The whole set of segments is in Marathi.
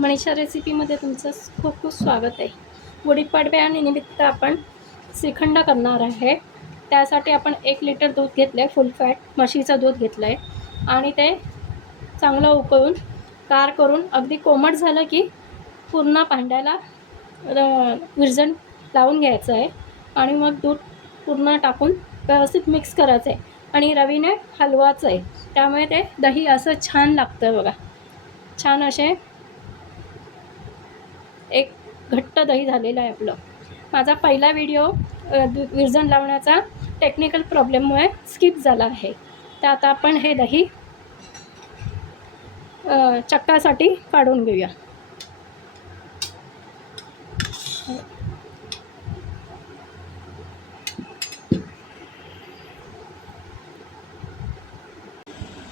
मनीषा रेसिपीमध्ये तुमचं खूप खूप स्वागत आहे। गुढीपाडव्यानिमित्त आपण श्रीखंड करणार आहे। त्यासाठी आपण 1 लिटर दूध घेतलं आहे, फुल फॅट म्हशीचं दूध घेतलं आहे आणि ते चांगलं उकळून गार करून अगदी कोमट झालं की पूर्ण भांड्याला विरजण लावून घ्यायचं आहे आणि मग दूध पूर्ण टाकून व्यवस्थित मिक्स करायचं आहे आणि रवीने हलवायचं आहे। त्यामुळे ते दही असं छान लागतं बघा। छान असे एक घट्ट दही झालेलं आहे आपलं। माझा पहिला व्हिडिओ विरजण लावण्याचा टेक्निकल प्रॉब्लेममुळे स्किप झाला आहे। तर आता आपण हे दही चक्कासाठी काढून घेऊया।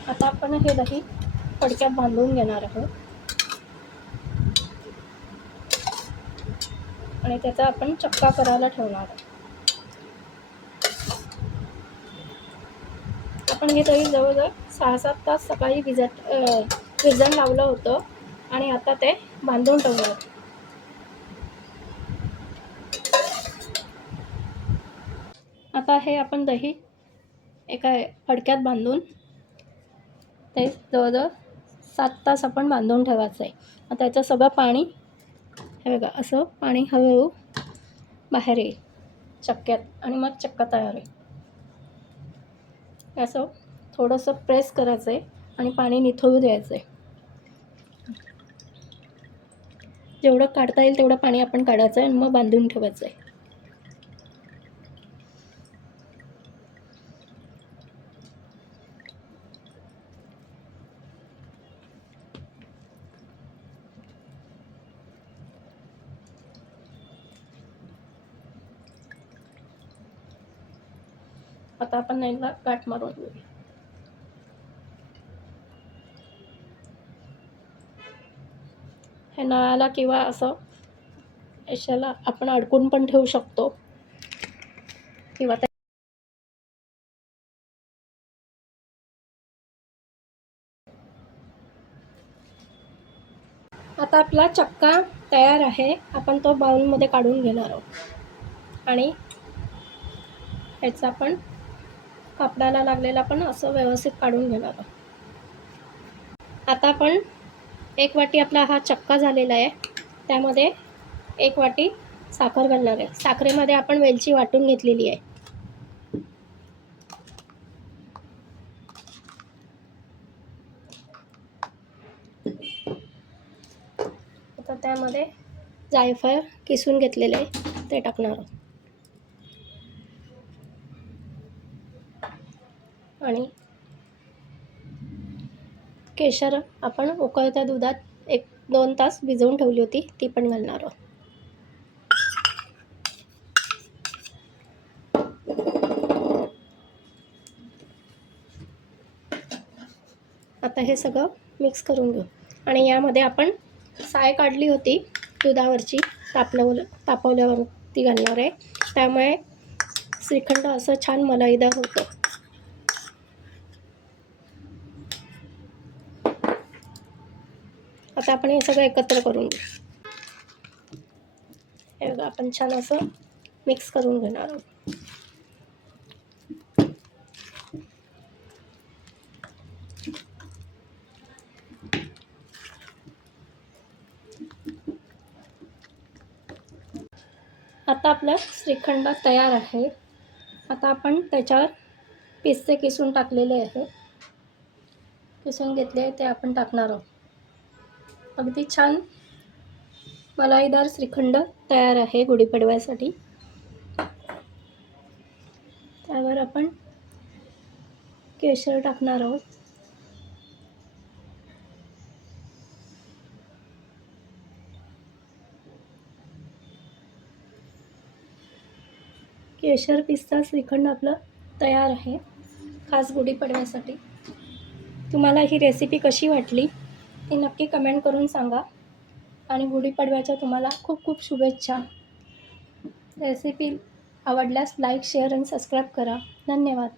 आता आपण हे दही फडक्यात बांधून घेणार आहोत आणि त्याचा आपण चक्का करायला ठेवणार आहोत। आपण हे दही जवळजवळ 6-7 तास सकाळी विरजण लावलं होतं आणि आता ते बांधून ठेवलं। आता हे आपण दही एका फडक्यात बांधून ते जवळजवळ 7 तास आपण बांधून ठेवायचं आहे। आता त्याचं सगळं पाणी हे बघा असं पाणी हळूहळू बाहेर येईल चक्क्यात आणि मग चक्का तयार होईल। असं थोडंसं प्रेस करायचं आहे आणि पाणी निथळू द्यायचं आहे। जेवढं काढता येईल तेवढं पाणी आपण काढायचं आहे आणि मग बांधून ठेवायचं आहे। आता आपण याला गाठ मारून घेऊया। हे नळाला किंवा असं याला आपण अडकून पण ठेवू शकतो किंवा आता आपला चक्का तयार आहे। आपण तो बाउलमध्ये काढून घेणार आहोत आणि याचा आपण कापडाला लागलेला पण असं व्यवस्थित काढून घेणार आहोत। आता आपण 1 वाटी आपला हा चक्का झालेला आहे, त्यामध्ये 1 वाटी साखर घालणार आहे। साखरेमध्ये आपण वेलची वाटून घेतलेली आहे। आता त्यामध्ये जायफळ किसून घेतलेले आहे ते टाकणार आहोत आणि केशर आपण उकळत्या दुधात 1-2 तास भिजवून ठेवली होती ती पण घालणार आहोत। आता हे सगळं मिक्स करून घेऊ आणि यामध्ये आपण साय काढली होती दुधावरची तापवल्यावरती घालणार आहे। त्यामुळे श्रीखंड असं छान मलाईदार होतं। आता आपण हे सगळं एकत्र करून घेऊ। हे बघा आपण छान असं मिक्स करून घेणार आहोत। आता आपलं श्रीखंड तयार आहे। आता आपण त्याच्यावर पिस्ते किसून टाकलेले आहे, किसून घेतले ते आपण टाकणार आहोत। अगदी छान मलाईदार श्रीखंड तयार आहे गुढीपाडव्यासाठी। त्यावर आपण केशर टाकणार आहोत। केशर पिस्ता श्रीखंड आपलं तयार आहे खास गुढीपाडव्यासाठी। तुम्हाला ही रेसिपी कशी वाटली ती नक्की कमेंट करून सांगा आणि गुढीपाडव्याच्या तुम्हाला खूप खूप शुभेच्छा। रेसिपी आवडल्यास लाईक, शेअर आणि सबस्क्राईब करा। धन्यवाद।